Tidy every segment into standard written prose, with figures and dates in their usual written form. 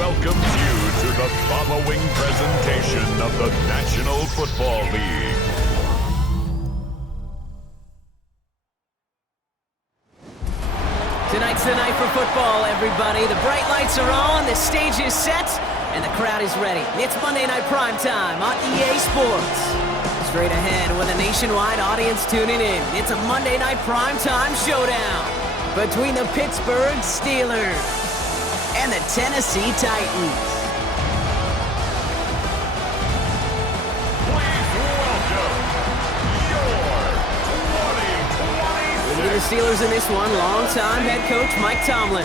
welcomes you to the following presentation of the National Football League. Tonight's the night for football, everybody. The bright lights are on, the stage is set, and the crowd is ready. It's Monday Night Primetime on EA Sports. Straight ahead with a nationwide audience tuning in, it's a Monday Night Primetime showdown between the Pittsburgh Steelers and the Tennessee Titans. The Steelers in this one, longtime head coach Mike Tomlin.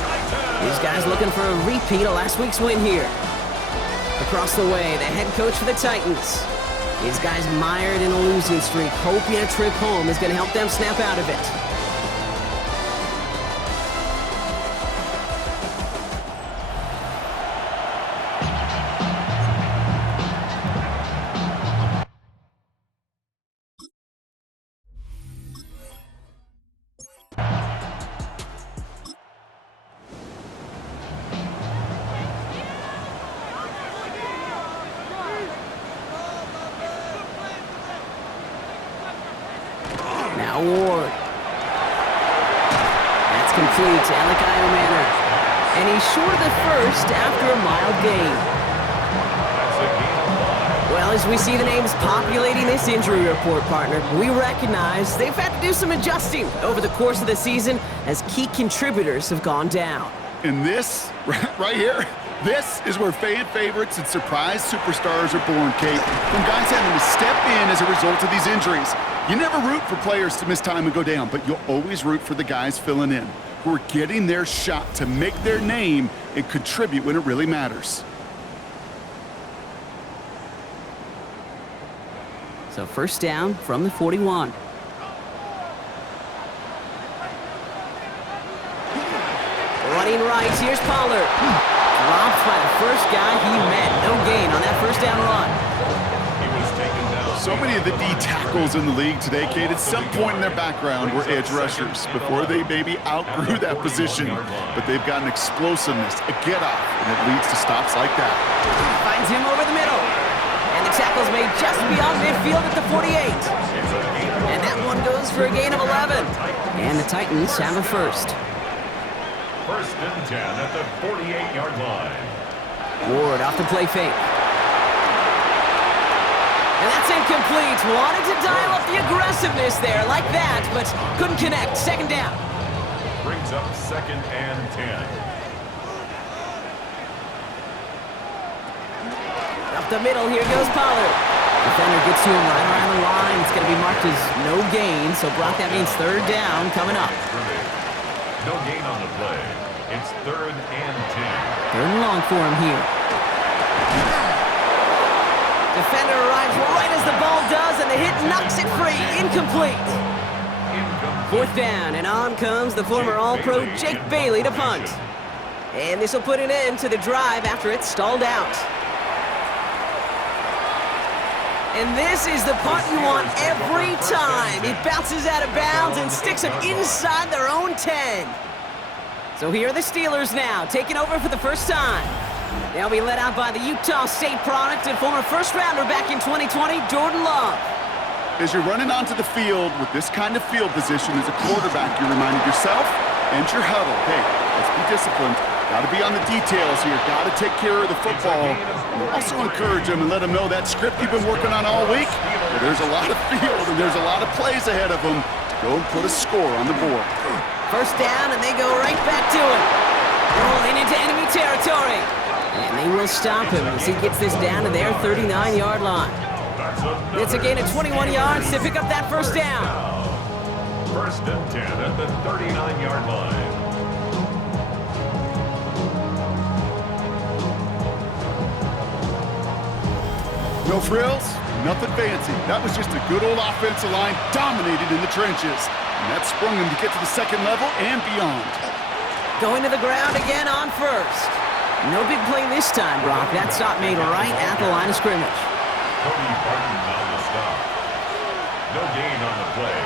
These guys looking for a repeat of last week's win here. Across the way, the head coach for the Titans. These guys mired in a losing streak, hoping a trip home is going to help them snap out of it. Now Ward. That's complete to Alec Iomanner. And he's short of the first after a mild gain. Well, as we see the names populating this injury report, partner, we recognize they've had to do some adjusting over the course of the season as key contributors have gone down. And this, right here, this is where fan favorites and surprise superstars are born, Kate. From guys having to step in as a result of these injuries. You never root for players to miss time and go down, but you'll always root for the guys filling in, who are getting their shot to make their name and contribute when it really matters. So first down from the 41. Running right, here's Pollard. Dropped by the first guy he met. No gain on that first down run. So many of the D tackles in the league today, Kate, at some point in their background were edge rushers before they maybe outgrew that position. But they've got an explosiveness, a get-off, and it leads to stops like that. Finds him over the middle. And the tackle's made just beyond midfield at the 48. And that one goes for a gain of 11. And the Titans have a first. First and 10 at the 48-yard line. Ward off the play fake. And that's incomplete. Wanted to dial up the aggressiveness there like that, but couldn't connect. Second down. Brings up second and 10. Up the middle, here goes Pollard. Defender gets to him right around the line. It's going to be marked as no gain, so Brock, that means third down coming up. No gain on the play. It's third and 10. Third and long for him here. Defender arrives right as the ball does, and the hit knocks it free. Incomplete. Fourth down, and on comes the former All-Pro Jake Bailey to punt. And this will put an end to the drive after it stalled out. And this is the punt you want every time. It bounces out of bounds and sticks them inside their own 10. So here are the Steelers now, taking over for the first time. They'll be led out by the Utah State product and former first-rounder back in 2020, Jordan Love. As you're running onto the field with this kind of field position as a quarterback, you're reminding yourself and your huddle, hey, let's be disciplined. Got to be on the details here. Got to take care of the football. And also encourage them and let them know that script you've been working on all week, well, there's a lot of field and there's a lot of plays ahead of them. Go and put a score on the board. First down, and they go right back to it. Rolling into enemy territory. And they will stop him as he gets this down to their 39-yard line. It's a gain of 21 yards to pick up that first down. First and 10 at the 39-yard line. No frills, nothing fancy. That was just a good old offensive line dominated in the trenches. And that sprung him to get to the second level and beyond. Going to the ground again on first. No big play this time, Brock. That stop made right at the line of scrimmage. Cody Barton on the stop. No gain on the play.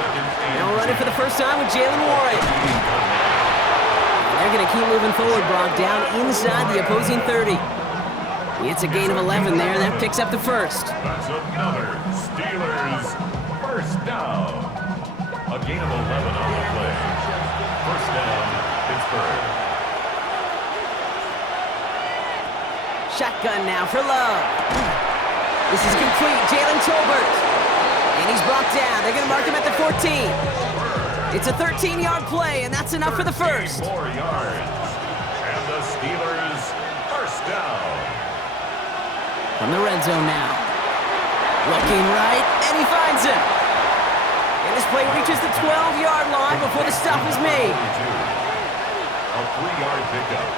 Second and Now running for the first time with Jalen Warren. they're going to keep moving forward, Brock, down inside the opposing 30. It's a gain of 11 there. That picks up the first. That's another Steelers first down. A gain of 11 on the play. First down, Pittsburgh. Shotgun now for Love. This is complete. Jalen Tolbert. And he's brought down. They're going to mark him at the 14. It's a 13-yard play, and that's enough for the first. 4 yards. And the Steelers first down. From the red zone now. Looking right, and he finds him. And this play reaches the 12-yard line before the stop is made. A 3-yard pickup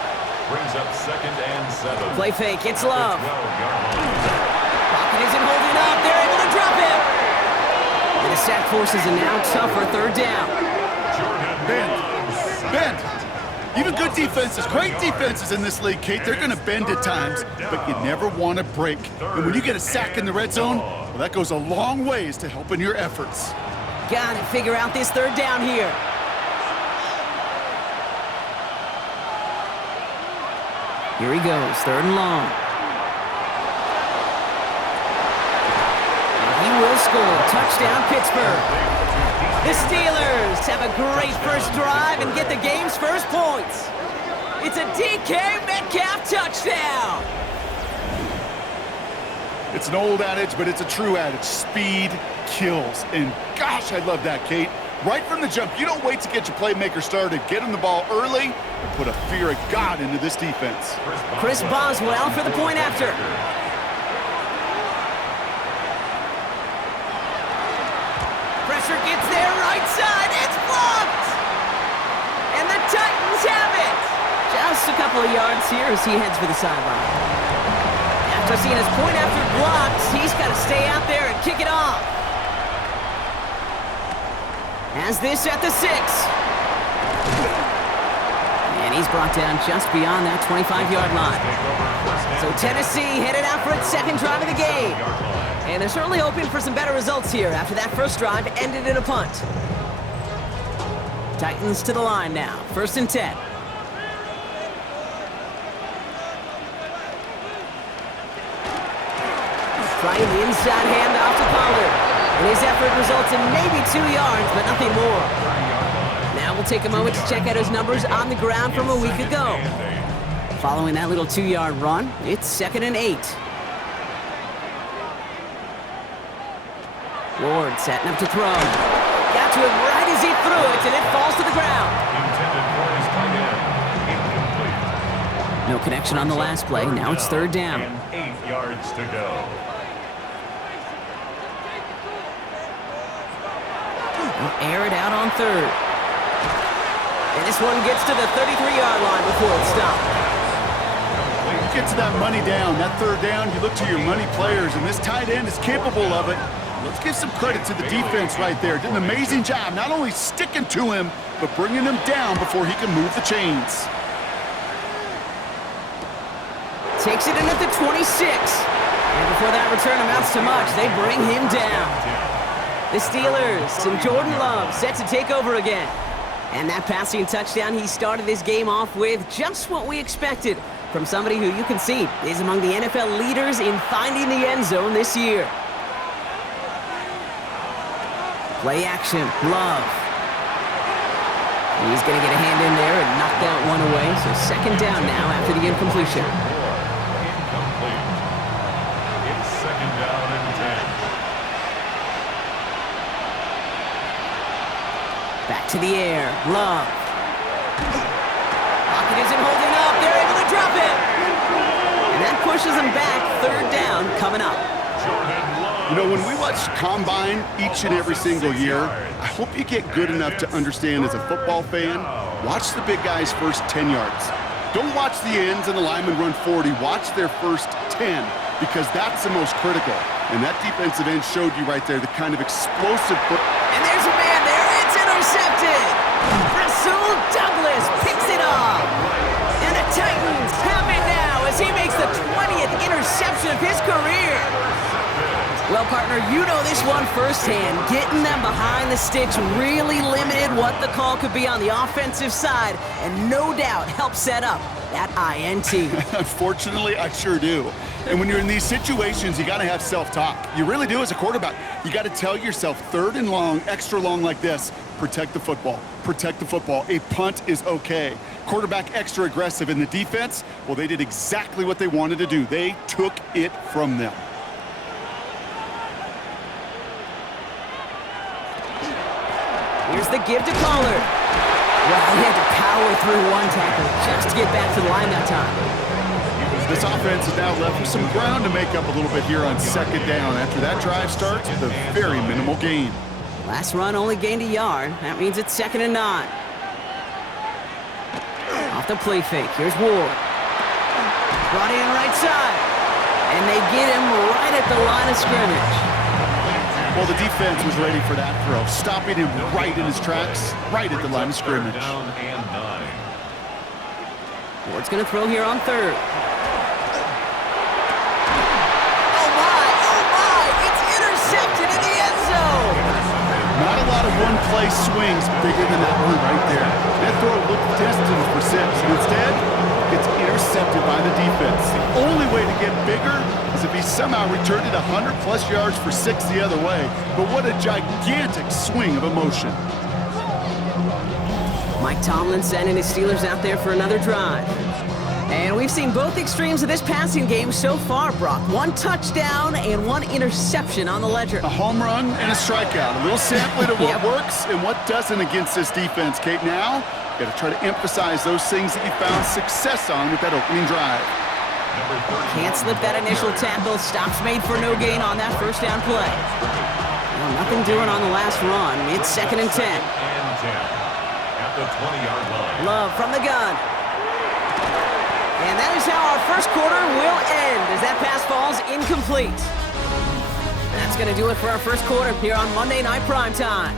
brings up 2nd and 7. Play fake, it's Love. 12-yard line. Pocket isn't holding up. They're able to drop him. And the sack forces a now tougher third down. Bend. Even good defenses, great defenses in this league, Kate, they're going to bend at times, but you never want to break. And when you get a sack in the red zone, well, that goes a long ways to helping your efforts. Got to figure out this third down here. Here he goes, 3rd and long. And he will score. Touchdown, Pittsburgh. The Steelers have a great first drive and get the game's first points. It's a DK Metcalf touchdown. It's an old adage, but it's a true adage. Speed kills. And gosh, I love that, Kate. Right from the jump, you don't wait to get your playmaker started. Get him the ball early and put a fear of God into this defense. Chris Boswell for the point after. Pressure gets there, right side, it's blocked! And the Titans have it! Just a couple of yards here as he heads for the sideline. After seeing his point after blocked, he's got to stay out there and kick it off. Has this at the 6. And he's brought down just beyond that 25-yard line. So Tennessee headed out for its 2nd drive of the game. And they're certainly hoping for some better results here after that first drive ended in a punt. Titans to the line now. 1st and 10. Trying the inside handoff to Pollard. And his effort results in maybe 2 yards, but nothing more. Now we'll take a moment to check out his numbers on the ground from a week ago. Following that little 2-yard run, it's 2nd and 8. Ward setting up to throw. Got to him right as he threw it, and it falls to the ground. No connection on the last play. Now it's 3rd down. And 8 yards to go. We'll air it out on 3rd. And this one gets to the 33-yard line before it's stopped. You get to that money down, that 3rd down, you look to your money players, and this tight end is capable of it. Let's give some credit to the defense right there. Did an amazing job not only sticking to him, but bringing him down before he can move the chains. Takes it in at the 26. And before that return amounts to much, they bring him down. The Steelers and Jordan Love set to take over again. And that passing touchdown he started this game off with just what we expected from somebody who you can see is among the NFL leaders in finding the end zone this year. Play action, Love. He's going to get a hand in there and knock that one away. So 2nd down now after the incompletion. Incomplete. It's 2nd down and 10. Back to the air, Love. Pocket isn't holding up. They're able to drop it. And that pushes them back. 3rd down coming up. You know, when we watch Combine each and every single year, I hope you get good enough to understand as a football fan, watch the big guys' first 10 yards. Don't watch the ends and the linemen run 40. Watch their first 10, because that's the most critical. And that defensive end showed you right there the kind of explosive... And there's a man there. It's intercepted. Rasul Douglas picks it off. And the Titans have it now as he makes the 20th interception of his career. Well, partner, you know this one firsthand. Getting them behind the sticks really limited what the call could be on the offensive side, and no doubt helped set up that INT. Unfortunately, I sure do. And when you're in these situations, you got to have self-talk. You really do as a quarterback. You got to tell yourself, 3rd and long, extra long like this, protect the football. Protect the football. A punt is okay. Quarterback extra aggressive in the defense, well, they did exactly what they wanted to do. They took it from them. Here's the give to Pollard. Well, he had to power through one tackle just to get back to the line that time. This offense is now left with some ground to make up a little bit here on 2nd down. After that drive starts with a very minimal gain. Last run only gained a yard. That means it's 2nd and 9. Off the play fake. Here's Ward. Brought in right side. And they get him right at the line of scrimmage. Well, the defense was ready for that throw, stopping him right in his tracks, right at the line of scrimmage. Down and 9. Ward's going to throw here on 3rd. Oh, my! It's intercepted in the end zone! Not a lot of one-play swings bigger than that one right there. That throw looked destined for 6. Instead, it's intercepted by the defense. The only way to get bigger is if he somehow returned it 100-plus yards for 6 the other way. But what a gigantic swing of emotion. Mike Tomlin sending his Steelers out there for another drive. And we've seen both extremes of this passing game so far, Brock. 1 touchdown and 1 interception on the ledger. A home run and a strikeout. A little sampling of what works and what doesn't against this defense, Kate. Now, you got to try to emphasize those things that you found success on with that opening drive. Can't slip that initial tackle. Stops made for no gain on that first down play. Well, nothing doing on the last run. It's 2nd and 10. And 10 at the 20-yard line. Love from the gun. And that is how our first quarter will end as that pass falls incomplete. That's going to do it for our first quarter here on Monday Night Primetime.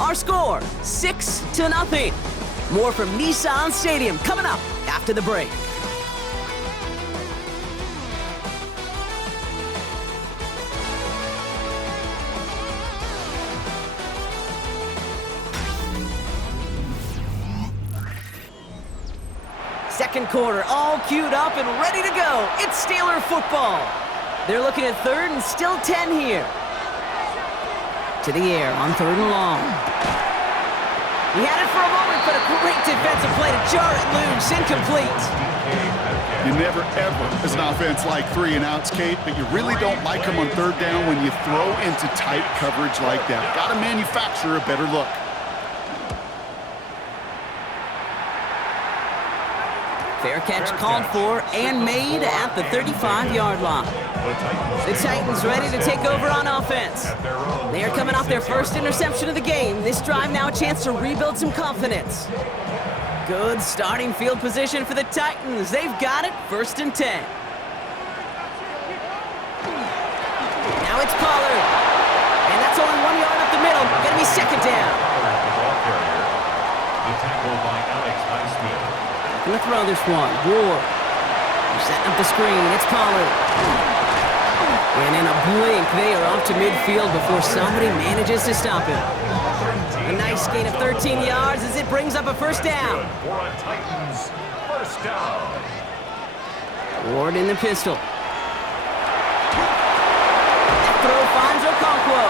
Our score, 6-0. More from Nissan Stadium coming up after the break. Second quarter, all queued up and ready to go. It's Steeler football. They're looking at 3rd and still 10 here. To the air on 3rd and long. He had it for a moment, but a great defensive play to jar it loose. Incomplete. You never, ever, as an offense, like 3 and outs, Kate, but you really don't like them on 3rd down when you throw into tight coverage like that. Got to manufacture a better look. Fair catch called for and made at the 35-yard line. The Titans ready to take over on offense. They are coming off their first interception of the game. This drive now a chance to rebuild some confidence. Good starting field position for the Titans. They've got it, 1st and 10. Now it's Pollard. And that's only 1 yard up the middle. Gonna be 2nd down. The tackle by Alex Highsmith. Gonna throw this one. Ward. They're setting up the screen. It's Pollard. And in a blink, they are off to midfield before somebody manages to stop him. A nice gain of 13 yards as it brings up a 1st down. For a Titans 1st down. Ward in the pistol. That throw finds Okonkwo.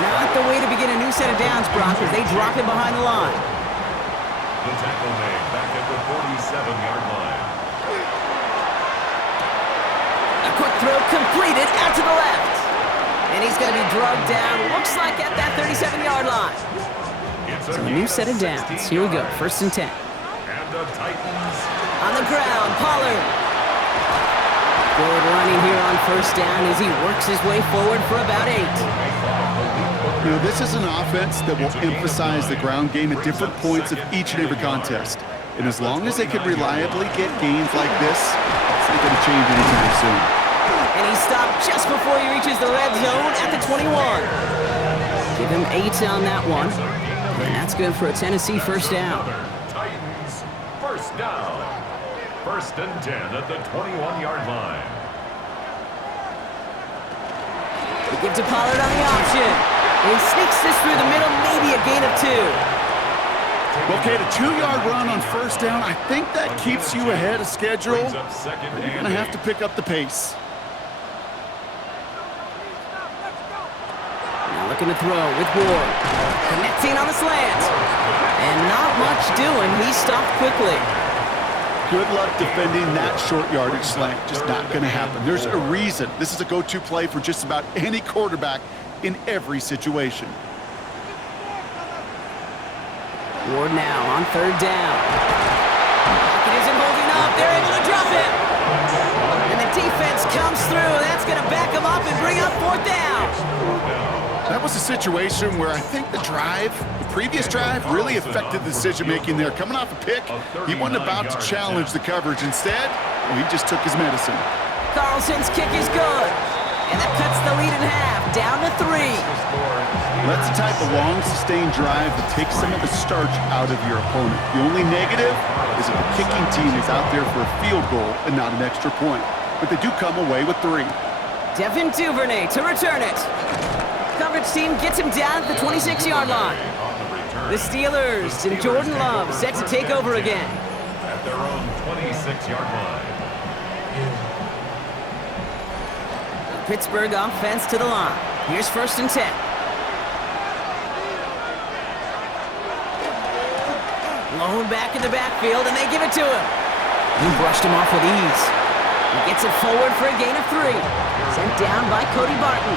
Not the way to begin a new set of downs, Brock, as they drop him behind the line. The tackle made back at the 47-yard line. A quick throw completed out to the left. And he's going to be drugged down, looks like at that 37-yard line. So a new set of downs. Here we go, 1st and 10. And the Titans On the ground, Pollard. Good running here on 1st down as he works his way forward for about 8. You know, this is an offense that will emphasize the ground game at different points of each and every contest. And as long as they can reliably get gains like this, it's not going to change anytime soon. And he stopped just before he reaches the red zone at the 21. Give him 8 on that one. And that's good for a Tennessee 1st down. Titans 1st down. 1st and 10 at the 21-yard line. He gives to Pollard on the option. And he sneaks this through the middle, maybe a gain of 2. Well, Kate, a 2-yard run on first down, I think that keeps you ahead of schedule. Brings up second You're and going to have to 8. pick up the pace. Now looking to throw with Ward. Connecting on the slant. And not much doing. He stopped quickly. Good luck defending that short yardage slant. Just not going to happen. There's a reason. This is a go-to play for just about any quarterback in every situation. Ward now on third down. Pocket isn't holding up. They're able to drop him. And the defense comes through. That's going to back him up and bring up fourth down. That was a situation where I think the previous drive, really affected the decision-making there. Coming off a pick, he wasn't about to challenge the coverage. Instead, well, he just took his medicine. Carlson's kick is good. And that cuts the lead in half, down to 3. That's the type of long, sustained drive that takes some of the starch out of your opponent. The only negative is that the kicking team is out there for a field goal and not an extra point. But they do come away with 3. Devin Duvernay to return it. Coverage team gets him down at the 26-yard line. The Steelers and Jordan Love set to take over again. At their own 26-yard line. Pittsburgh offense to the line. Here's 1st and 10. Lone back in the backfield, and they give it to him. He brushed him off with ease. He gets it forward for a gain of 3. Sent down by Cody Barton.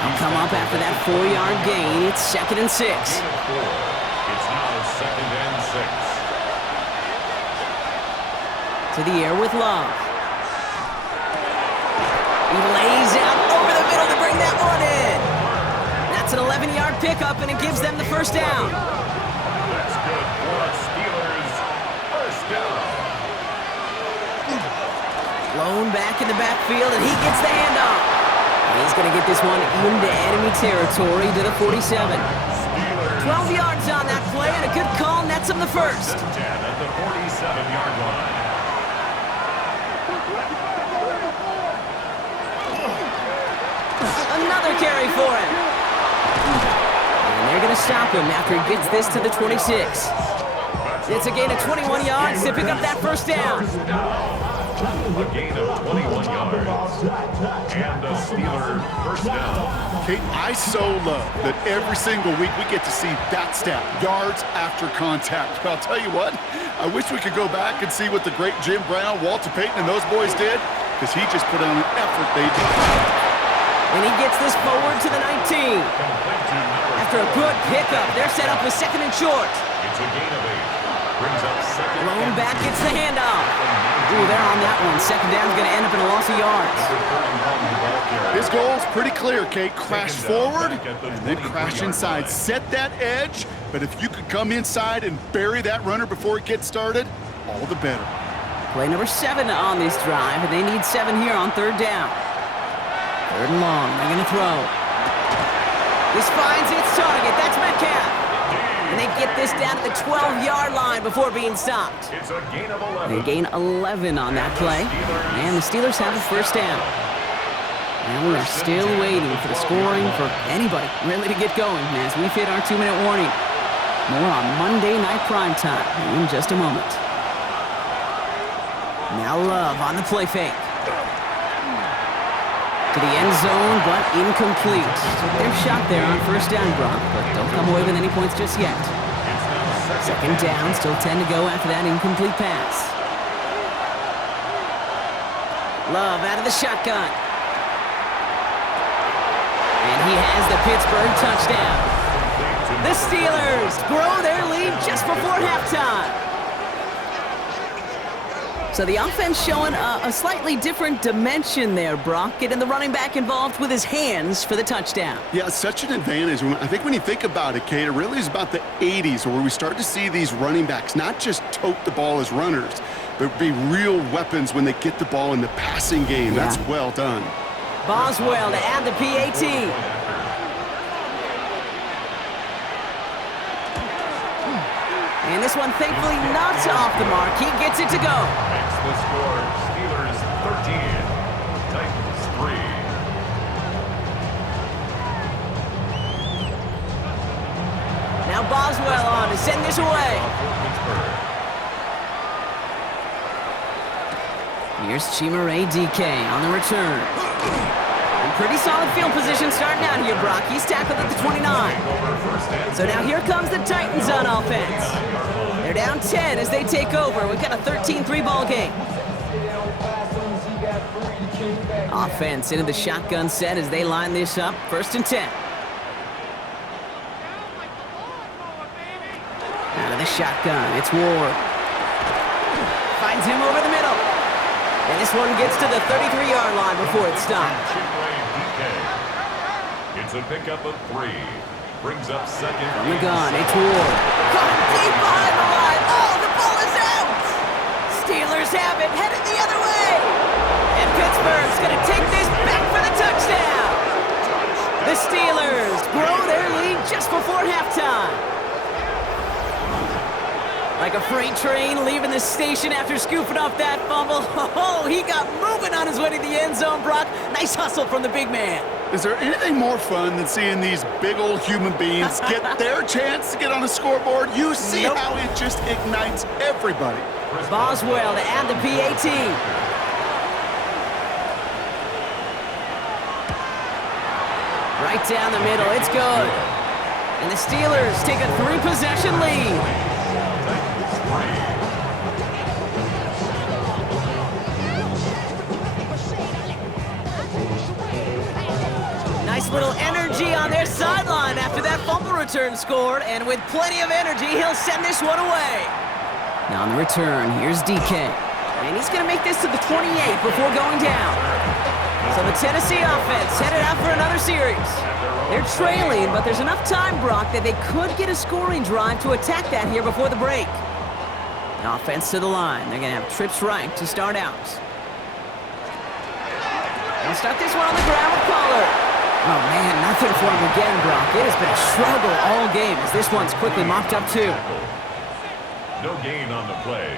They'll come up after that 4-yard gain. It's 2nd and 6. Gain of 4. It's now 2nd and 6. To the air with Love. He lays out over the middle to bring that one in. That's an 11-yard pickup, and it gives them the first down. That's good for Steelers. First down. Lone back in the backfield, and he gets the handoff. He's going to get this one into enemy territory to the 47. 12 yards on that play, and a good call nets him the first. 10 at the 47-yard line. Another carry for him. And they're going to stop him after he gets this to the 26. It's a gain of 21 yards to pick up that first down. A gain of 21 yards. And a Steeler first down. Kate, I so love that every single week we get to see that stat, yards after contact. But I'll tell you what, I wish we could go back and see what the great Jim Brown, Walter Payton, and those boys did, because he just put on an effort they did. And he gets this forward to the 19. After a good pickup, they're set up with 2nd and short. It's a gain of 8. Brings up 2nd. Lone back gets the handoff. Ooh, they're on that one. 2nd down's going to end up in a loss of yards. His goal is pretty clear, Kate. Crash forward and then crash inside. Set that edge, but if you could come inside and bury that runner before it gets started, all the better. Play number 7 on this drive, and they need 7 here on 3rd down. 3rd and long, they're going to throw. This finds its target. That's Metcalf. And they get this down to the 12-yard line before being stopped. It's a gain of 11. They gain 11 on that play. And the Steelers have a first down. And we are still waiting for the scoring for anybody really to get going as we've hit our 2-minute warning. More on Monday Night Primetime in just a moment. Now Love on the play fake. To the end zone, but incomplete. Took their shot there on first down, Brock, but don't come away with any points just yet. 2nd down, still 10 to go after that incomplete pass. Love out of the shotgun. And he has the Pittsburgh touchdown. The Steelers grow their lead just before halftime. So the offense showing a slightly different dimension there, Brock, getting the running back involved with his hands for the touchdown. Yeah, such an advantage. I think when you think about it, Kate, it really is about the 80s where we start to see these running backs not just tote the ball as runners, but be real weapons when they get the ball in the passing game. Yeah. That's well done. Boswell to add the PAT. And this one thankfully not off the mark. He gets it to go. Makes the score Steelers 13, Titans 3. Boswell on to send this away. Here's Chimere DK on the return. Pretty solid field position starting out here, Brock. He's tackled at the 29. So now here comes the Titans on offense. They're down 10 as they take over. We've got a 13-3 ball game. Offense into the shotgun set as they line this up. 1st and 10. Out of the shotgun, it's Ward. Finds him over the middle. And this one gets to the 33-yard line before it stops. It's a pickup of 3. Brings up second. From the gun, it's Ward. Caught deep behind the line. Oh, the ball is out! Steelers have it, headed the other way. And Pittsburgh's going to take this back for the touchdown. The Steelers grow their lead just before halftime. Like a freight train leaving the station after scooping off that fumble. Oh, he got moving on his way to the end zone, Brock. Nice hustle from the big man. Is there anything more fun than seeing these big old human beings get their chance to get on a scoreboard? You see how it just ignites everybody. Boswell to add the PAT. Right down the middle, it's good. And the Steelers take a 3-possession lead. Nice little energy on their sideline after that fumble return scored, and with plenty of energy, he'll send this one away. Now on the return, here's DK. And he's going to make this to the 28 before going down. So the Tennessee offense headed out for another series. They're trailing, but there's enough time, Brock, that they could get a scoring drive to attack that here before the break. The offense to the line. They're going to have trips right to start out. They'll start this one on the ground with Pollard. Oh, man, nothing for him again, Brock. It has been a struggle all game as this one's quickly mopped up, too. No gain on the play.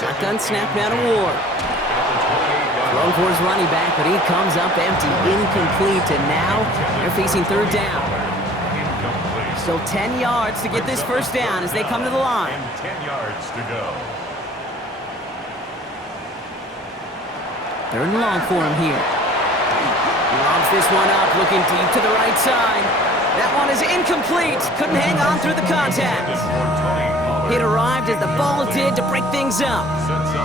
Shotgun snap now to Ward. Thrown for his running back, but he comes up empty, incomplete, and now they're facing 3rd down. Incomplete. So 10 yards to get this first down as they come to the line. And 10 yards to go. 3rd and long for him here. He lobs this one up, looking deep to the right side. That one is incomplete. Couldn't hang on through the contact. It arrived as the ball did to break things up.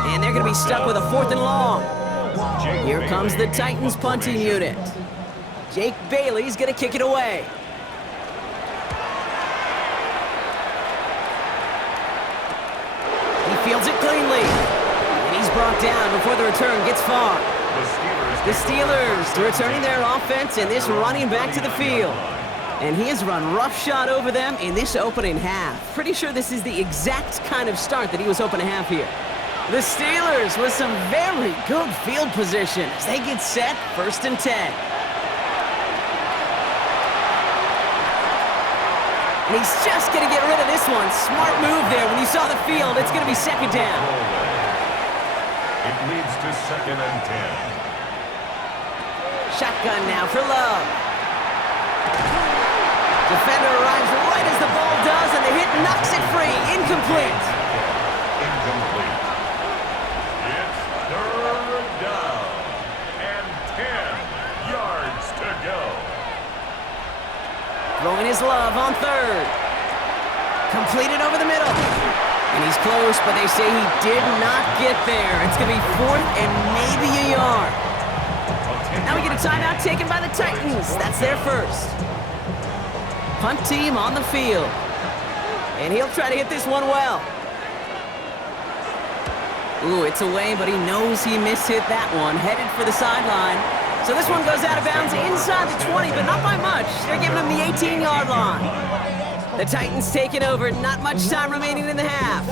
And they're going to be stuck with a 4th and long. Here comes the Titans punting unit. Jake Bailey's going to kick it away. He fields it cleanly. And he's brought down before the return gets far. The Steelers returning their offense and this running back to the field. And he has run roughshod over them in this opening half. Pretty sure this is the exact kind of start that he was hoping to have here. The Steelers with some very good field position as they get set, 1st and 10. And he's just going to get rid of this one. Smart move there. When you saw the field, it's going to be 2nd down. It leads to 2nd and 10. Shotgun now for Love. Defender arrives right as the ball does, and the hit knocks it free. Incomplete. Incomplete. It's 3rd down and 10 yards to go. Throwing his Love on 3rd. Completed over the middle. And he's close, but they say he did not get there. It's going to be 4th and maybe a yard. Now we get a timeout taken by the Titans. That's their first. Punt team on the field. And he'll try to hit this one well. Ooh, it's away, but he knows he mishit that one. Headed for the sideline. So this one goes out of bounds inside the 20, but not by much. They're giving him the 18-yard line. The Titans taking over. Not much time remaining in the half.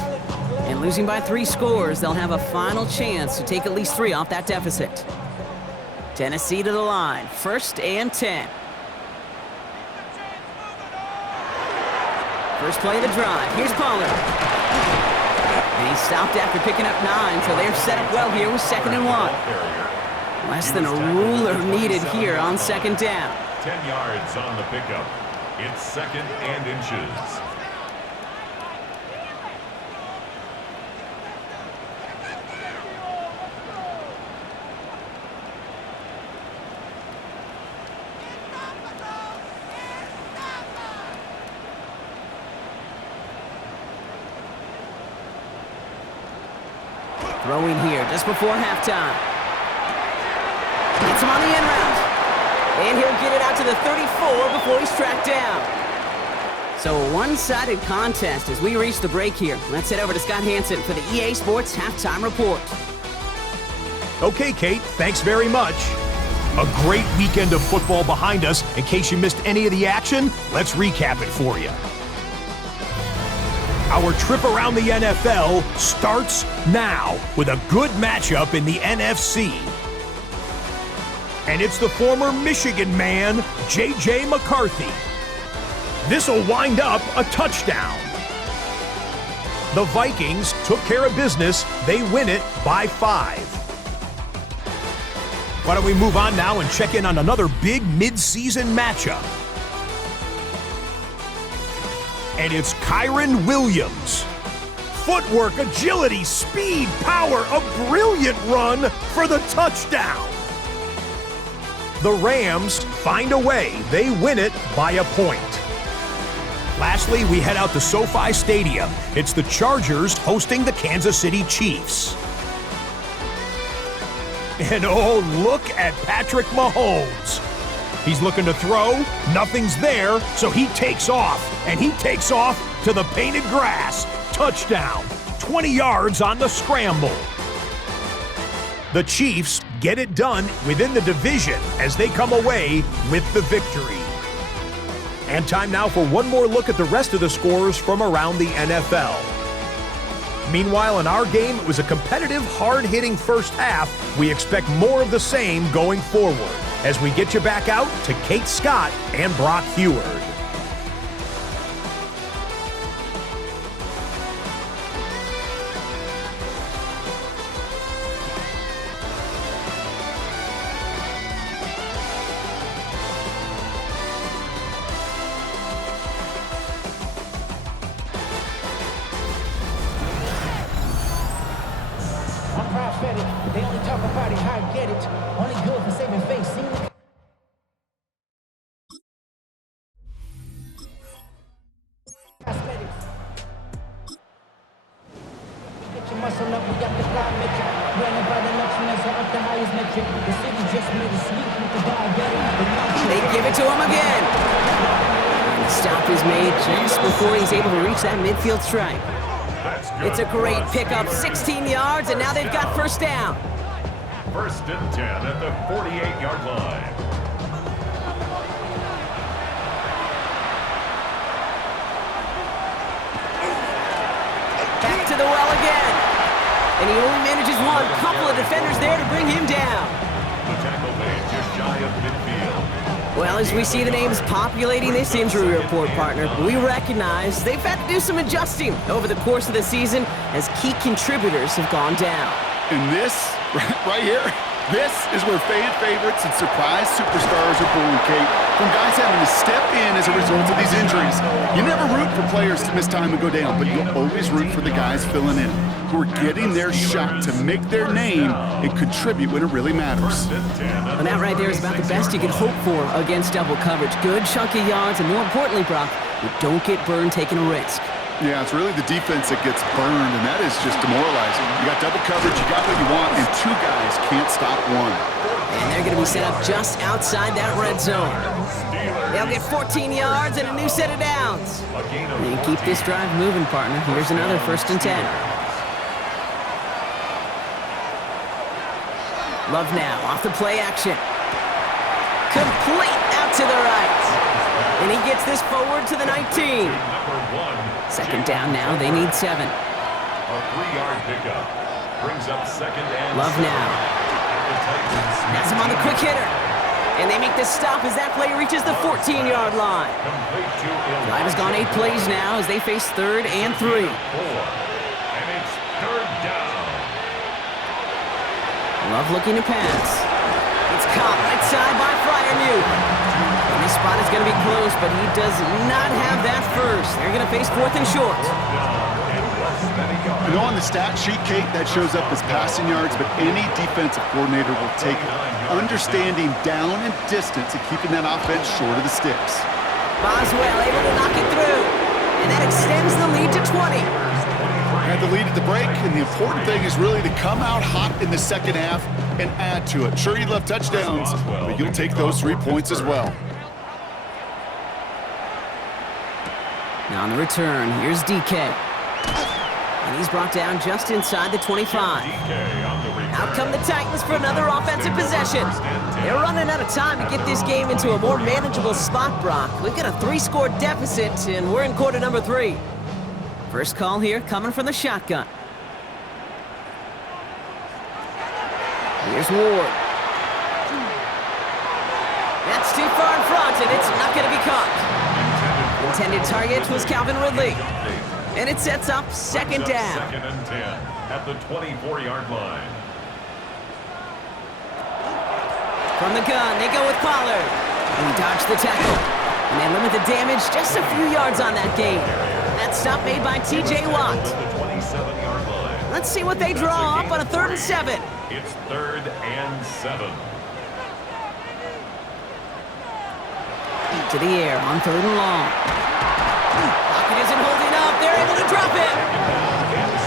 And losing by 3 scores, they'll have a final chance to take at least 3 off that deficit. Tennessee to the line. 1st and 10. First play of the drive. Here's Pollard. And he stopped after picking up 9, so they're set up well here with 2nd and 1. Less than a ruler needed here on 2nd down. 10 yards on the pickup. It's 2nd and inches. Throwing here just before halftime. Gets him on the end route. And he'll get it out to the 34 before he's tracked down. So a one-sided contest as we reach the break here. Let's head over to Scott Hansen for the EA Sports Halftime Report. Okay, Kate, thanks very much. A great weekend of football behind us. In case you missed any of the action, let's recap it for you. Our trip around the NFL starts now with a good matchup in the NFC. And it's the former Michigan man, J.J. McCarthy. This'll wind up a touchdown. The Vikings took care of business. They win it by 5. Why don't we move on now and check in on another big mid-season matchup. And it's Kyren Williams. Footwork, agility, speed, power, a brilliant run for the touchdown. The Rams find a way. They win it by a point. Lastly, we head out to SoFi Stadium. It's the Chargers hosting the Kansas City Chiefs. And oh, look at Patrick Mahomes. He's looking to throw, nothing's there, so he takes off. And he takes off to the painted grass. Touchdown, 20 yards on the scramble. The Chiefs get it done within the division as they come away with the victory. And time now for one more look at the rest of the scores from around the NFL. Meanwhile, in our game, it was a competitive, hard-hitting first half. We expect more of the same going forward as we get you back out to Kate Scott and Brock Heward. They only talk about it, how I get it. Only good for saving face. See me? Get your muscle up, we got the fly metric. Running by the Luxemans are up the highest metric. The city just made a sweep with the diabetic. They give it to him again. And the stop is made just before he's able to reach that midfield stripe. It's a great pickup, 16 yards, and now they've got first down. First and 10 at the 48-yard line. Back to the well again. And he only manages one. Couple of defenders there to bring him down. The tackle made just shy of midfield. Well, as we see the names populating this injury report, partner, we recognize they've had to do some adjusting over the course of the season as key contributors have gone down. And this, right here, this is where fan favorites and surprise superstars are born, Kate. From guys having to step in as a result of these injuries. You never root for players to miss time and go down, but you'll always root for the guys filling in, who are getting their shot to make their name and contribute when it really matters. And that right there is about the best you can hope for against double coverage. Good chunky yards, and more importantly, Brock, you don't get burned taking a risk. Yeah, it's really the defense that gets burned, and that is just demoralizing. You got double coverage, you got what you want, and two guys can't stop one. And they're going to be set up just outside that red zone. They'll get 14 yards and a new set of downs. And keep this drive moving, partner. Here's another first and 10. Love now, off the play action. Complete out to the right. And he gets this forward to the 19. Second down now, they need 7. A 3-yard pickup brings up second and Love now. That's him on the quick hitter. And they make the stop as that play reaches the 14-yard line. Drive has gone 8 plays now as they face 3rd and 3. And it's 3rd down. Love looking to pass. It's caught right side by Freiermuth. And this spot is going to be close, but he does not have that first. They're going to face 4th and short. You know, on the stat sheet, Kate, that shows up as passing yards, but any defensive coordinator will take understanding down and distance and keeping that offense short of the sticks. Boswell able to knock it through. And that extends the lead to 20. Had the lead at the break, and the important thing is really to come out hot in the second half and add to it. Sure, you love touchdowns, but you'll take those 3 points as well. Now on the return, here's DK. And he's brought down just inside the 25. Out come the Titans for another offensive possession. They're running out of time to get this game into a more manageable spot, Brock. We've got a 3-score deficit, and we're in quarter number 3. First call here coming from the shotgun. Here's Ward. That's too far in front, and it's not going to be caught. Intended target was Calvin Ridley. And it sets up second down. Second and 10 at the 24-yard line. From the gun, they go with Pollard. And he dodged the tackle. And they limit the damage just a few yards on that game. That stop made by T.J. Watt. The 27-yard line. Let's see what they draw up on a 3rd and 7. It's 3rd and 7. To the air on 3rd and long. Pocket isn't holding up. They're able to drop it.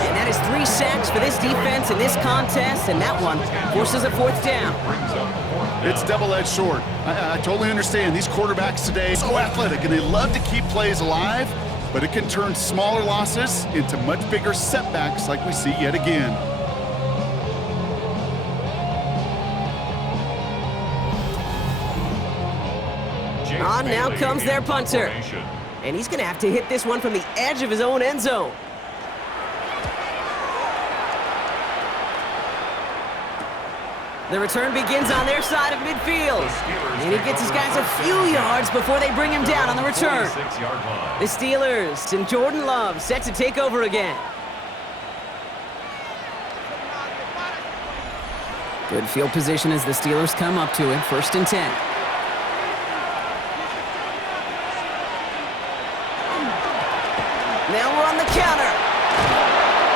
And that is 3 sacks for this defense in this contest, and that one forces a 4th down. It's double-edged sword. I totally understand. These quarterbacks today are so athletic, and they love to keep plays alive, but it can turn smaller losses into much bigger setbacks like we see yet again. On now comes their punter. And he's going to have to hit this one from the edge of his own end zone. The return begins on their side of midfield. And he gets his guys a few yards before they bring him down on the return. The Steelers and Jordan Love set to take over again. Good field position as the Steelers come up to it. 1st and 10. Now we're on the counter.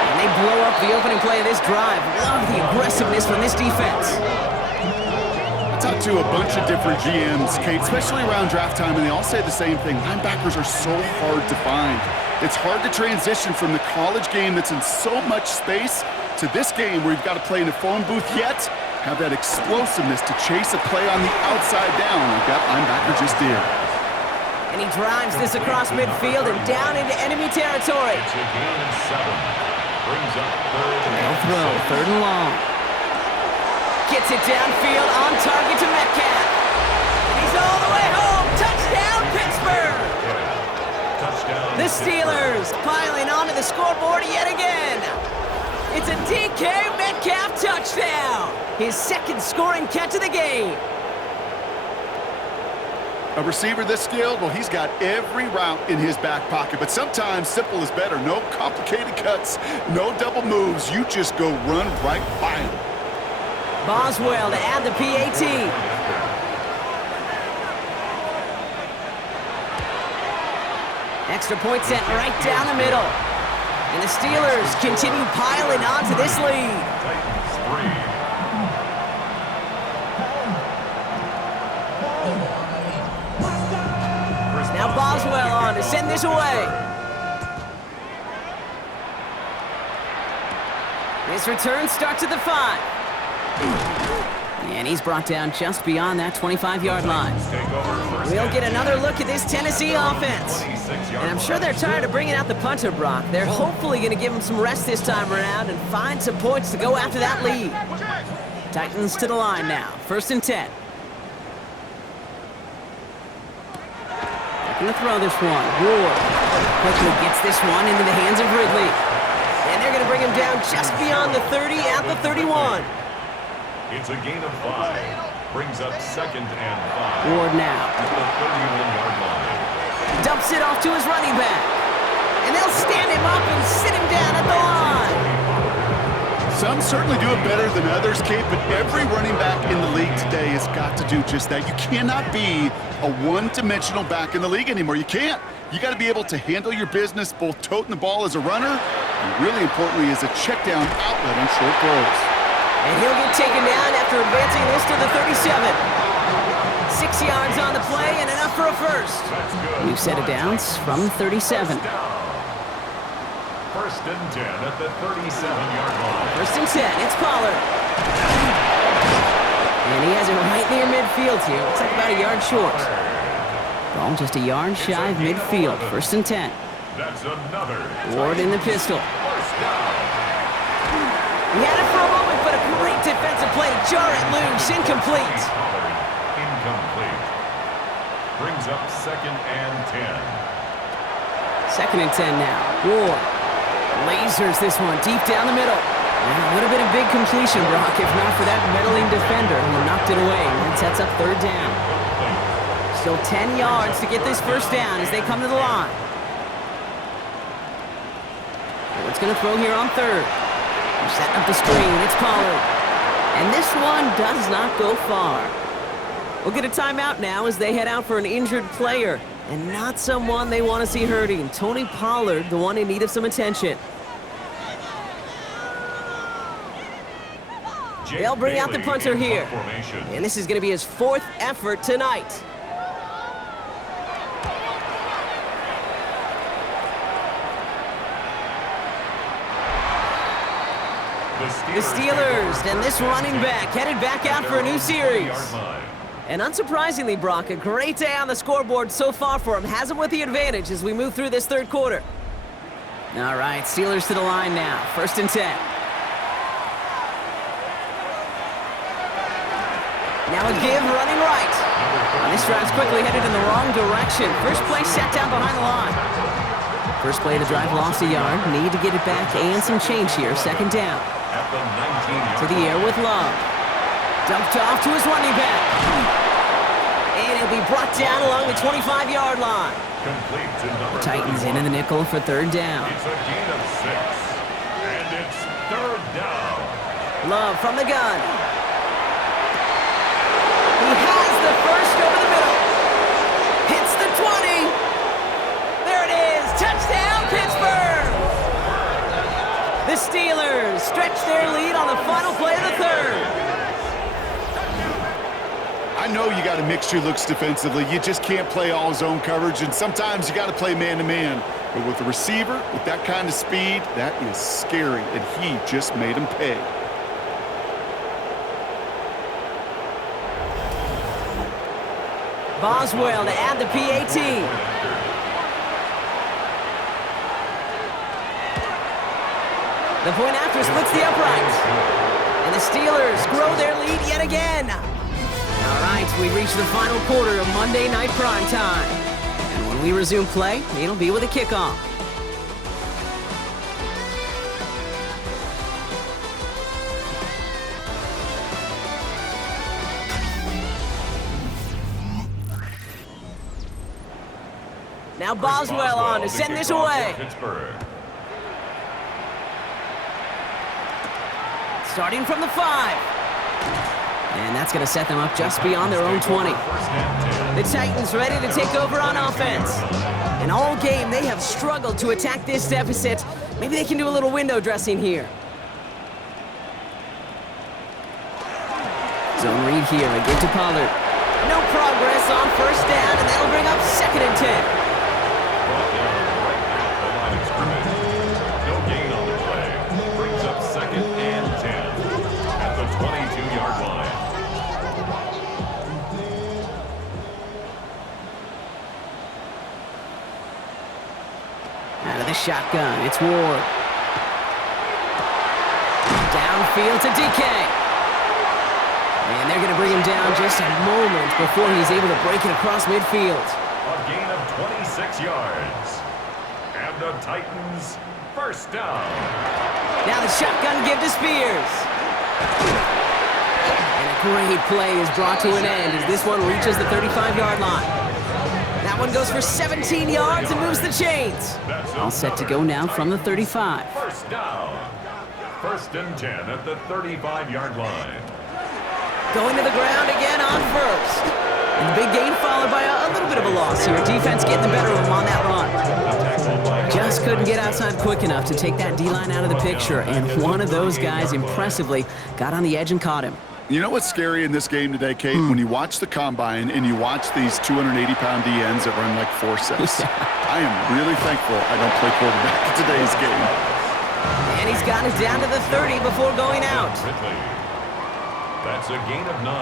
And they blow up the opening play of this drive. Love the aggressiveness from this defense. I talked to a bunch of different GMs, Kate, especially around draft time, and they all say the same thing. Linebackers are so hard to find. It's hard to transition from the college game that's in so much space to this game where you've got to play in a phone booth yet have that explosiveness to chase a play on the outside down like that linebacker just did. And he drives this across midfield and down into enemy territory. It's a gain of 7. Brings up 3rd and They'll throw, 3rd and long. Gets it downfield on target to Metcalf. And he's all the way home. Touchdown, Pittsburgh! touchdown. The Steelers piling onto the scoreboard yet again. It's a DK Metcalf touchdown. His 2nd scoring catch of the game. A receiver this skilled, well, he's got every route in his back pocket, but sometimes simple is better. No complicated cuts, no double moves. You just go run right by him. Boswell to add the PAT. Extra point set right down the middle. And the Steelers continue piling onto this lead. Titans 3. Now Boswell on to send this away. This return starts at the 5. And he's brought down just beyond that 25-yard line. We'll get another look at this Tennessee offense. And I'm sure they're tired of bringing out the punter, Brock. They're hopefully going to give him some rest this time around and find some points to go after that lead. Titans to the line now. 1st and 10. Going to throw this one. Ward quickly gets this one into the hands of Ridley. And they're going to bring him down just beyond the 30 at the 31. It's a gain of 5. Brings up 2nd and 5. Ward now. At the 31-yard line. Dumps it off to his running back. And they'll stand him up and sit him down at the line. Some certainly do it better than others, Kate, but every running back in the league today has got to do just that. You cannot be a one-dimensional back in the league anymore. You can't. You got to be able to handle your business, both toting the ball as a runner, and really importantly as a check-down outlet on short throws. And he'll get taken down after advancing this to the 37. 6 yards on the play and enough for a first. We've set it down from 37. First and 10 at the 37-yard line. First and 10, it's Pollard. And he has it right near midfield here. Looks like about a yard short. Ball just a yard shy of midfield. First and 10. That's another. Ward in the pistol. First down. He had it for a moment, but a great defensive play to jar it loose. Incomplete. Incomplete. Brings up second and 10. Second and 10 now. Ward lasers this one deep down the middle. And it would have been a big completion, Brock, if not for that meddling defender who knocked it away. And sets up third down. Still 10 yards to get this first down as they come to the line. Ward's going to throw here on third. They're setting up the screen. It's Pollard. And this one does not go far. We'll get a timeout now as they head out for an injured player. And not someone they want to see hurting. Tony Pollard, the one in need of some attention. They'll bring out the punter here. And this is going to be his fourth effort tonight. The Steelers and this running back headed back out for a new series. And unsurprisingly, Brock, a great day on the scoreboard so far for him. Has him with the advantage as we move through this third quarter. All right, Steelers to the line now. First and 10. Now a give running right. And this drive's quickly headed in the wrong direction. First play set down behind the line. First play of the drive lost a yard. Need to get it back and some change here. Second down. To the air with Love. Dumped off to his running back. And he'll be brought down along the 25-yard line. The Titans into the nickel for third down. It's a gain of 6. And it's third down. Love from the gun. He has the first over the middle. Hits the 20. There it is. Touchdown, Pittsburgh. The Steelers stretch their lead on the final play of the third. I know you got a mixture looks defensively. You just can't play all zone coverage, and sometimes you got to play man-to-man. But with a receiver, with that kind of speed, that is scary, and he just made him pay. Boswell to add the PAT. The point after splits the uprights. And the Steelers grow their lead yet again. All right, we reach the final quarter of Monday Night Primetime. And when we resume play, it'll be with a kickoff. Now Boswell on to send this away. Starting from the 5. And that's going to set them up just beyond their own 20. The Titans ready to take over on offense. And all game, they have struggled to attack this deficit. Maybe they can do a little window dressing here. Zone read here, a give to Pollard. No progress on first down, and that'll bring up second and 10. Out of the shotgun, it's Ward. Downfield to DK. And they're going to bring him down just a moment before he's able to break it across midfield. A gain of 26 yards. And the Titans first down. Now the shotgun give to Spears. And a great play is brought to an end as this one reaches the 35-yard line. That one goes for 17 yards and moves the chains. All set to go now from the 35. First down. First and 10 at the 35-yard line. Going to the ground again on first. And the big gain followed by a little bit of a loss here. Defense getting the better of him on that run. Just couldn't get outside quick enough to take that D-line out of the picture. And one of those guys impressively got on the edge and caught him. You know what's scary in this game today, Kate? When you watch the combine and you watch these 280-pound DNs that run like 4.6. I am really thankful I don't play quarterback in today's game. And he's got it down to the 30 before going out. Ridley. That's a gain of 9.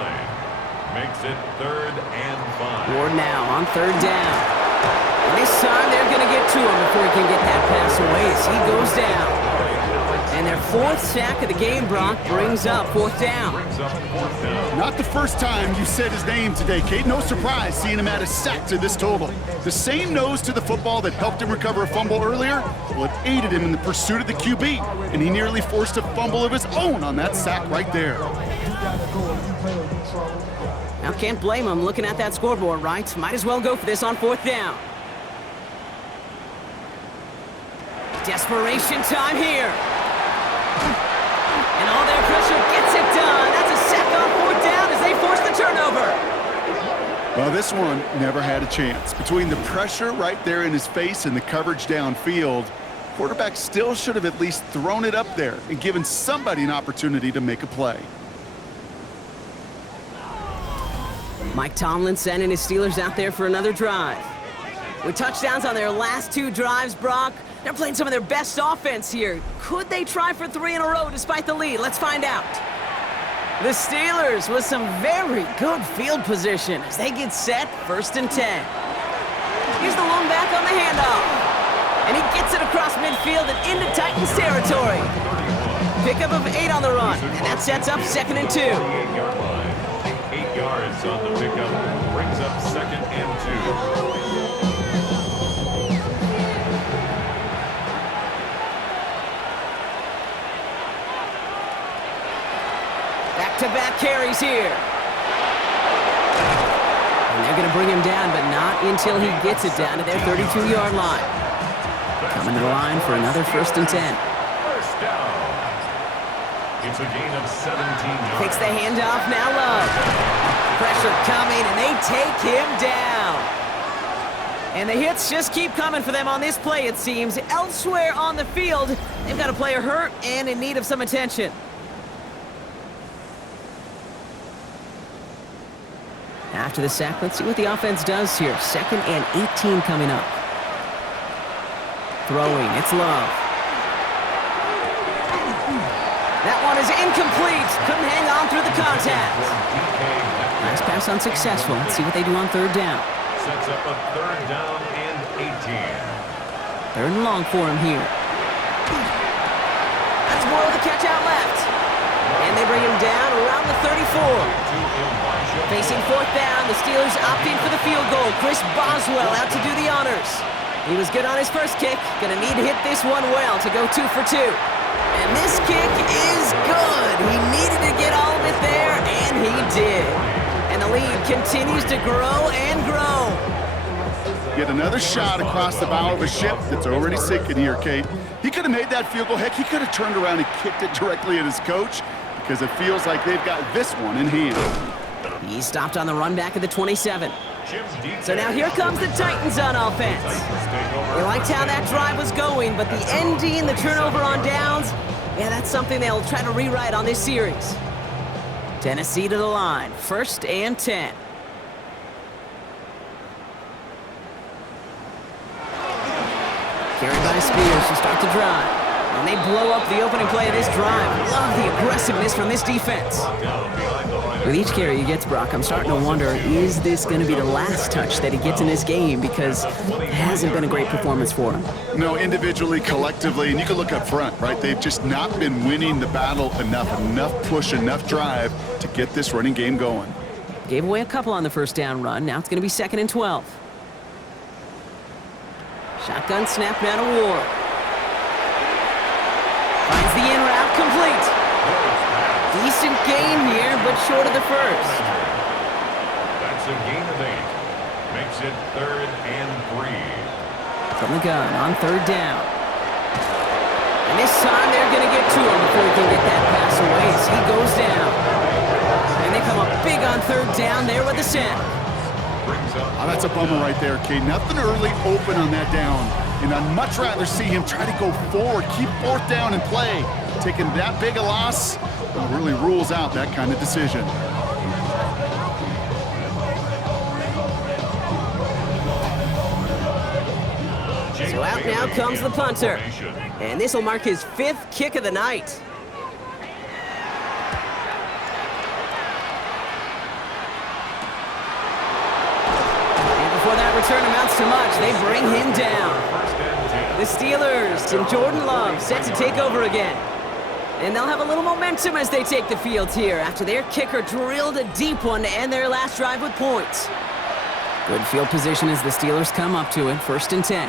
Makes it 3rd and 5. Ward now on 3rd down. And this time they're going to get to him before he can get that pass away as he goes down. And their 4th sack of the game, Brock, brings up 4th down. Not the first time you said his name today, Kate. No surprise seeing him add a sack to this total. The same nose to the football that helped him recover a fumble earlier, well, it aided him in the pursuit of the QB, and he nearly forced a fumble of his own on that sack right there. Now, can't blame him looking at that scoreboard, right? Might as well go for this on 4th down. Desperation time here. And all their pressure gets it done. That's a sack on 4th down as they force the turnover. Well, this one never had a chance. Between the pressure right there in his face and the coverage downfield, quarterback still should have at least thrown it up there and given somebody an opportunity to make a play. Mike Tomlin sending his Steelers out there for another drive. With touchdowns on their last 2 drives, Brock, they're playing some of their best offense here. Could they try for 3 in a row despite the lead? Let's find out. The Steelers with some very good field position as they get set 1st and 10. Here's the lone back on the handoff. And he gets it across midfield and into Titans territory. Pickup of 8 on the run, and that sets up 2nd and 2. 8-yard line. 8 yards on the pickup. Brings up 2nd and 2. Back-to-back carries here. And they're going to bring him down, but not until he gets it down to their 32-yard line. Coming to the line for another 1st and 10. First down. It's a gain of 17 yards. Takes the handoff, now Love. Pressure coming, and they take him down. And the hits just keep coming for them on this play, it seems. Elsewhere on the field, they've got a player hurt and in need of some attention. After the sack, let's see what the offense does here. 2nd and 18 coming up. Throwing, it's Love. That one is incomplete. Couldn't hang on through the contact. Nice pass unsuccessful. Let's see what they do on 3rd down. Sets up a 3rd down and 18. 3rd and long for him here. That's more of the catch out left. And they bring him down around the 34. Facing 4th down, the Steelers opting for the field goal. Chris Boswell out to do the honors. He was good on his first kick. Gonna need to hit this one well to go 2 for 2. And this kick is good. He needed to get all of it there, and he did. And the lead continues to grow and grow. Yet another shot across the bow of a ship that's already sinking here, Kate. He could have made that field goal. Heck, he could have turned around and kicked it directly at his coach because it feels like they've got this one in hand. He stopped on the run back at the 27. So now here comes the Titans on offense. They liked how that drive was going, but the ending, the turnover on downs, yeah, that's something they'll try to rewrite on this series. Tennessee to the line, 1st and 10. Carried by Spears to start the drive. And they blow up the opening play of this drive. Love the aggressiveness from this defense. With each carry he gets, Brock, I'm starting to wonder, is this going to be the last touch that he gets in this game? Because it hasn't been a great performance for him. No, individually, collectively, and you can look up front, right? They've just not been winning the battle enough push, enough drive to get this running game going. Gave away a couple on the 1st down run. Now it's going to be 2nd and 12. Shotgun snap now to Ward. Finds the in route complete. Decent gain here, but short of the 1st. That's a gain of 8. Makes it 3rd and 3. From the gun on 3rd down. And this time they're going to get to him before he can get that pass away as he goes down. And they come up big on 3rd down there with the sack. Oh, that's a bummer right there, Kate. Nothing early open on that down. And I'd much rather see him try to go forward, keep fourth down and play. Taking that big a loss really rules out that kind of decision. So out now comes the punter. And this will mark his 5th kick of the night. And before that return amounts to much, they bring him down. The Steelers and Jordan Love set to take over again. And they'll have a little momentum as they take the field here after their kicker drilled a deep one to end their last drive with points. Good field position as the Steelers come up to it, 1st and 10.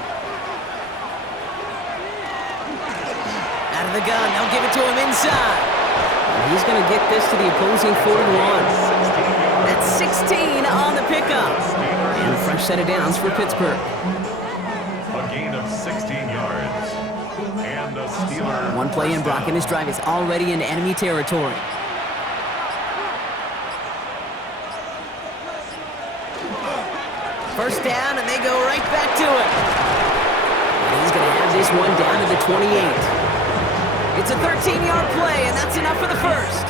Out of the gun, they'll give it to him inside. And he's going to get this to the opposing 41. That's 16 on the pickup. And a fresh set of downs for Pittsburgh. A gain of 16 yards. And the Steelers. One play in, Brock, and his drive is already into enemy territory. First down, and they go right back to it. And he's going to have this one down to the 28. It's a 13-yard play, and that's enough for the first.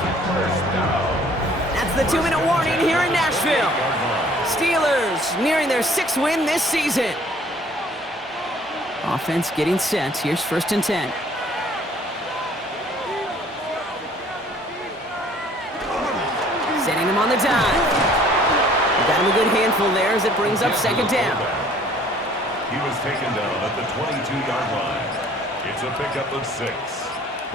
That's the 2-minute warning here in Nashville. Steelers nearing their 6th win this season. Offense getting set. Here's 1st and 10. Setting him on the dive. Got him a good handful there as it brings up 2nd down. He was taken down at the 22-yard line. It's a pickup of 6.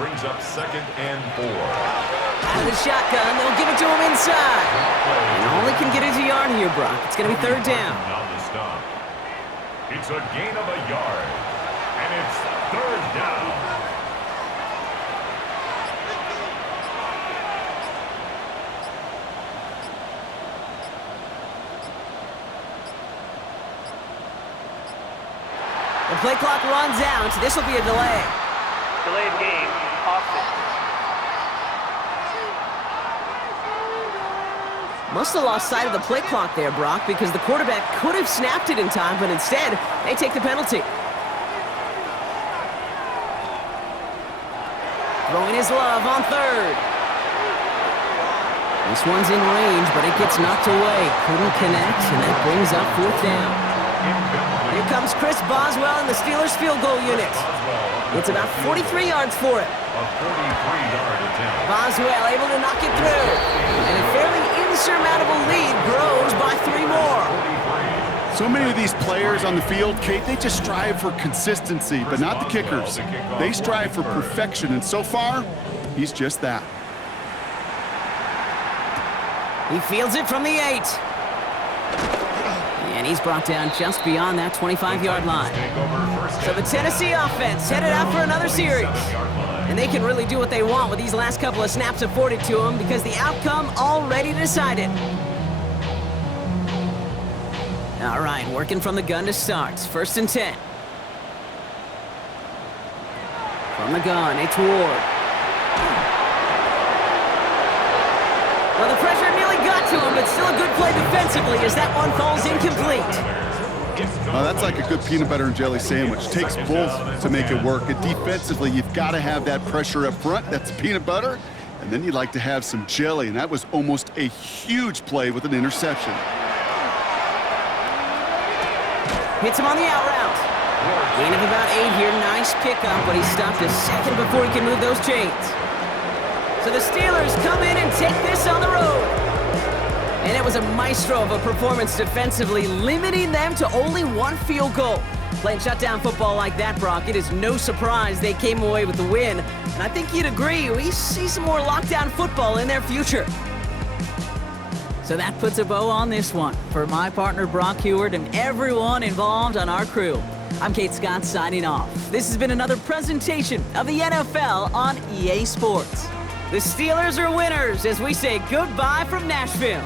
Brings up 2nd and 4. Out of the shotgun, they'll give it to him inside. And all he can get is a yard here, Brock. It's going to be 3rd down. On the stop. It's a gain of a yard. And it's 3rd down. The play clock runs out. This will be a delay. Delayed game, offense. Must have lost sight of the play clock there, Brock, because the quarterback could have snapped it in time, but instead, they take the penalty. Throwing his Love on 3rd. This one's in range, but it gets knocked away. Couldn't connect, and that brings up 4th down. Here comes Chris Boswell in the Steelers field goal unit. It's about 43 yards for it. A 43-yard attempt. Boswell able to knock it through. And a fairly insurmountable lead grows by 3 more. So many of these players on the field, Kate, they just strive for consistency, but not the kickers. They strive for perfection, and so far, he's just that. He fields it from the 8. And he's brought down just beyond that 25-yard line. So the Tennessee offense headed out for another series. And they can really do what they want with these last couple of snaps afforded to them because the outcome already decided. All right, working from the gun to start. 1st and 10. From the gun, it's Ward. Well, the pressure nearly got to him, but still a good play defensively as that one falls incomplete. That's like a good peanut butter and jelly sandwich. Takes both to make it work. And defensively, you've got to have that pressure up front. That's peanut butter. And then you'd like to have some jelly. And that was almost a huge play with an interception. Hits him on the out route. Gain of about 8 here. Nice pickup, but he stopped a second before he can move those chains. So the Steelers come in and take this on the road. And it was a maestro of a performance defensively, limiting them to only 1 field goal. Playing shutdown football like that, Brock, it is no surprise they came away with the win. And I think you'd agree, we see some more lockdown football in their future. So that puts a bow on this one. For my partner, Brock Huard, and everyone involved on our crew, I'm Kate Scott signing off. This has been another presentation of the NFL on EA Sports. The Steelers are winners as we say goodbye from Nashville.